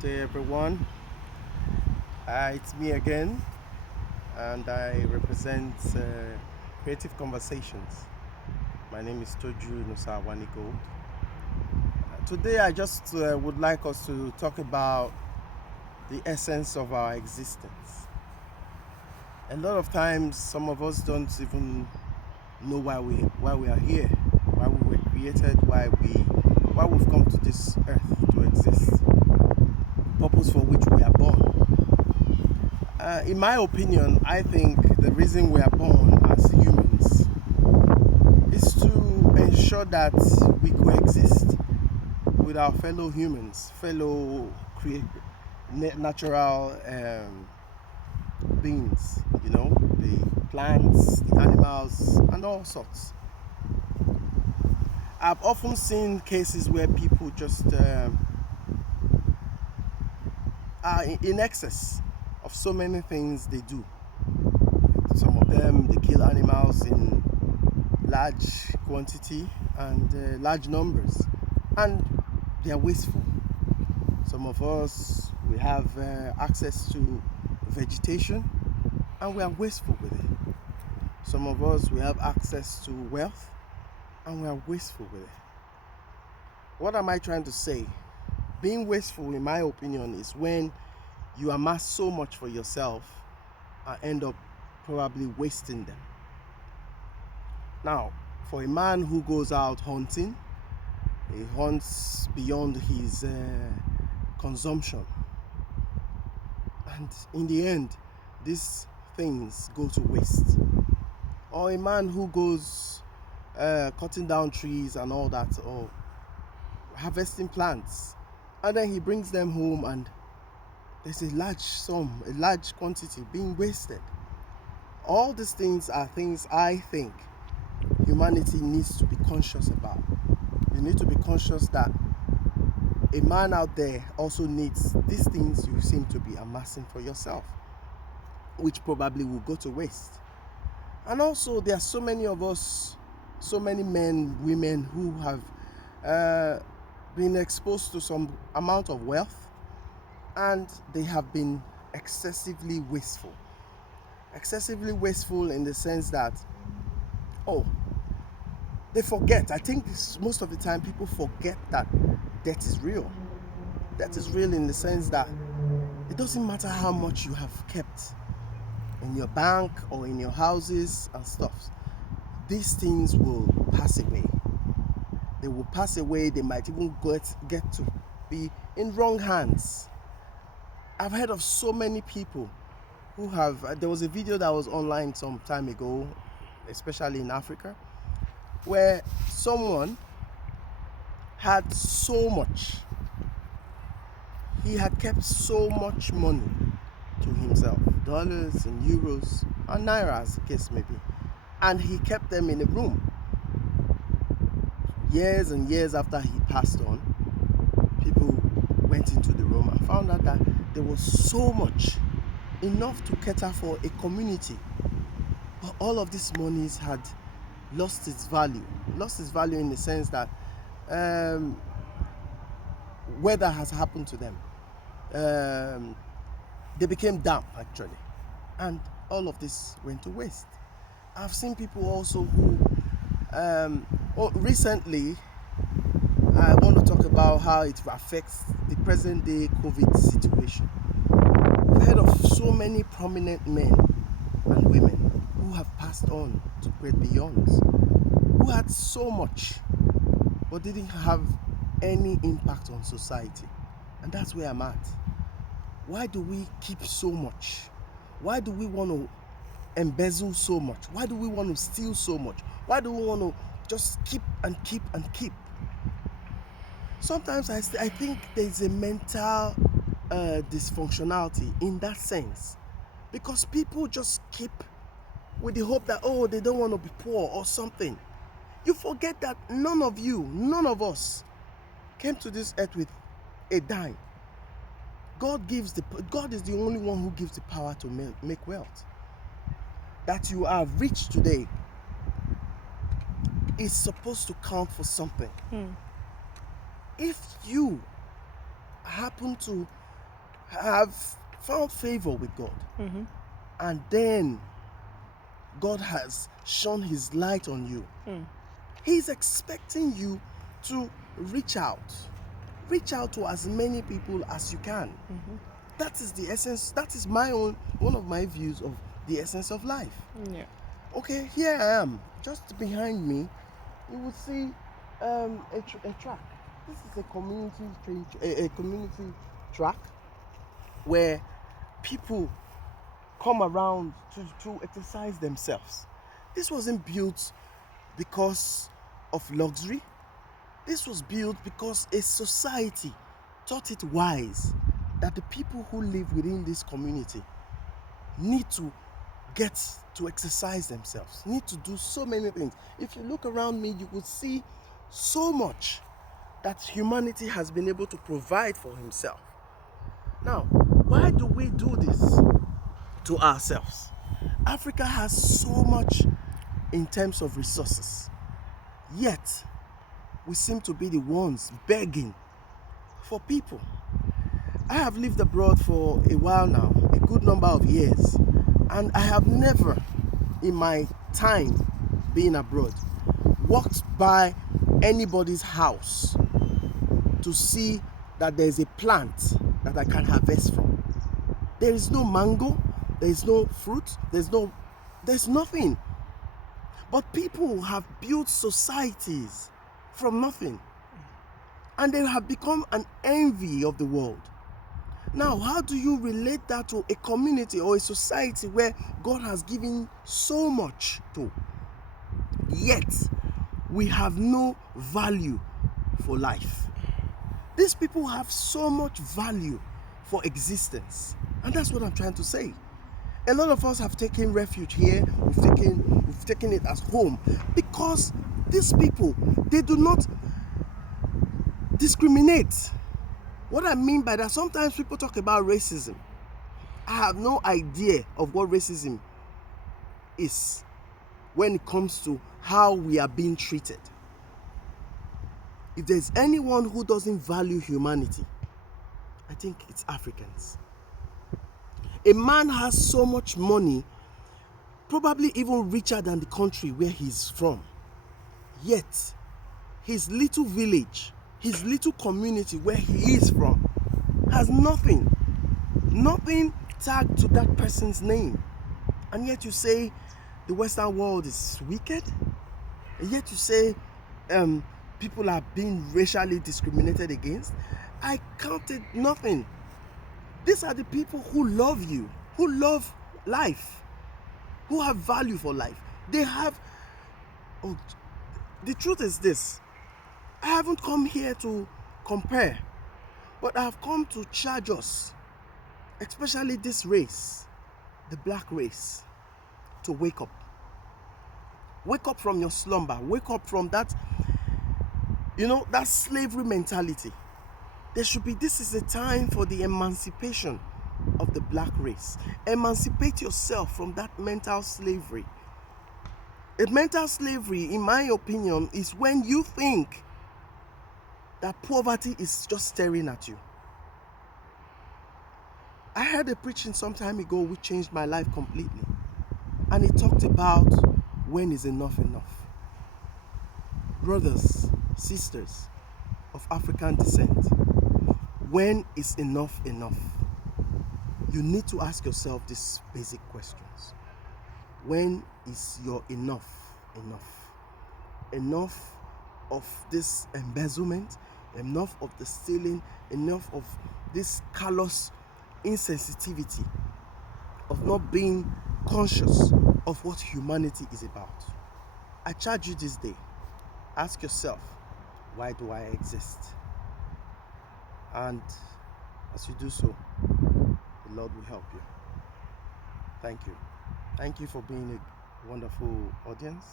Good day, everyone. It's me again, and I represent Creative Conversations. My name is Toju Nusawani Gold. Today, I just would like us to talk about the essence of our existence. A lot of times, some of us don't even know why we are here, why we were created, why we've come to this earth to exist, purpose for which we are born. In my opinion, I think the reason we are born as humans is to ensure that we coexist with our fellow humans, fellow natural beings, the plants, the animals, and all sorts. I've often seen cases where people just are in excess of so many things they do. Some of them, they kill animals in large quantity and large numbers, and they are wasteful. Some of us, we have access to vegetation, and we are wasteful with it. Some of us, we have access to wealth, and we are wasteful with it. What am I trying to say? Being wasteful, in my opinion, is when you amass so much for yourself and end up probably wasting them. Now, for a man who goes out hunting, he hunts beyond his consumption. And in the end, these things go to waste. Or a man who goes cutting down trees and all that, or harvesting plants, and then he brings them home and there's a large quantity being wasted. All these things are things I think humanity needs to be conscious about. You need to be conscious that a man out there also needs these things you seem to be amassing for yourself, which probably will go to waste. And also, there are so many of us, so many men, women who have been exposed to some amount of wealth, and they have been excessively wasteful. Excessively wasteful in the sense that, they forget. I think most of the time people forget that debt is real. Debt is real in the sense that it doesn't matter how much you have kept in your bank or in your houses and stuff. These things will pass away. They will pass away. They might even get to be in wrong hands. I've heard of so many people who have, there was a video that was online some time ago, especially in Africa, where someone had so much. He had kept so much money to himself, dollars and euros and naira as the case may be. And he kept them in a room. Years and years after he passed on, people went into the room and found out that there was so much, enough to cater for a community. But all of these monies had lost its value. Lost its value in the sense that weather has happened to them. They became damp actually. And all of this went to waste. I've seen people also who recently, I want to talk about how it affects the present day COVID situation. I've heard of so many prominent men and women who have passed on to great beyonds, who had so much but didn't have any impact on society. And that's where I'm at. Why do we keep so much? Why do we want to embezzle so much? Why do we want to steal so much? Why do we want to just keep and keep and keep? Sometimes I think there's a mental dysfunctionality in that sense, because people just keep with the hope that, they don't want to be poor or something. You forget that none of us came to this earth with a dime. God is the only one who gives the power to make wealth. That you are rich today is supposed to count for something. If you happen to have found favor with God. Mm-hmm. And then God has shone his light on you. He's expecting you to reach out to as many people as you can. That is the essence. That is one of my views of the essence of life. Yeah. Okay, here I am. Just behind me, you will see a track. This is a community track where people come around to exercise themselves. This wasn't built because of luxury. This was built because a society thought it wise that the people who live within this community need to get to exercise themselves, need to do so many things. If you look around me, you will see so much that humanity has been able to provide for himself. Now, why do we do this to ourselves? Africa has so much in terms of resources, yet we seem to be the ones begging for people. I have lived abroad for a while now, a good number of years, and I have never in my time being abroad walked by anybody's house to see that there's a plant that I can harvest from. There is no mango, there is no fruit, there's nothing. But people have built societies from nothing, and they have become an envy of the world. Now, how do you relate that to a community or a society where God has given so much to? Yet, we have no value for life. These people have so much value for existence. And that's what I'm trying to say. A lot of us have taken refuge here. We've taken it as home because these people, they do not discriminate. What I mean by that, sometimes people talk about racism. I have no idea of what racism is when it comes to how we are being treated. If there's anyone who doesn't value humanity, I think it's Africans. A man has so much money, probably even richer than the country where he's from. Yet, his little village, his little community where he is from, has nothing tagged to that person's name. And yet you say the Western world is wicked? And yet you say people are being racially discriminated against? I counted nothing. These are the people who love you, who love life, who have value for life. They have... Oh, the truth is this. I haven't come here to compare, but I have come to charge us, especially this race, the black race, to wake up. Wake up from your slumber. Wake up from that, that slavery mentality. This is a time for the emancipation of the black race. Emancipate yourself from that mental slavery. A mental slavery, in my opinion, is when you think that poverty is just staring at you. I heard a preaching some time ago which changed my life completely. And it talked about when is enough enough. Brothers, sisters of African descent, when is enough enough? You need to ask yourself these basic questions. When is your enough enough? Enough of this embezzlement, enough of the stealing, enough of this callous insensitivity, of not being conscious of what humanity is about. I charge you this day, ask yourself, why do I exist? And as you do so, the Lord will help you. Thank you. Thank you for being a wonderful audience.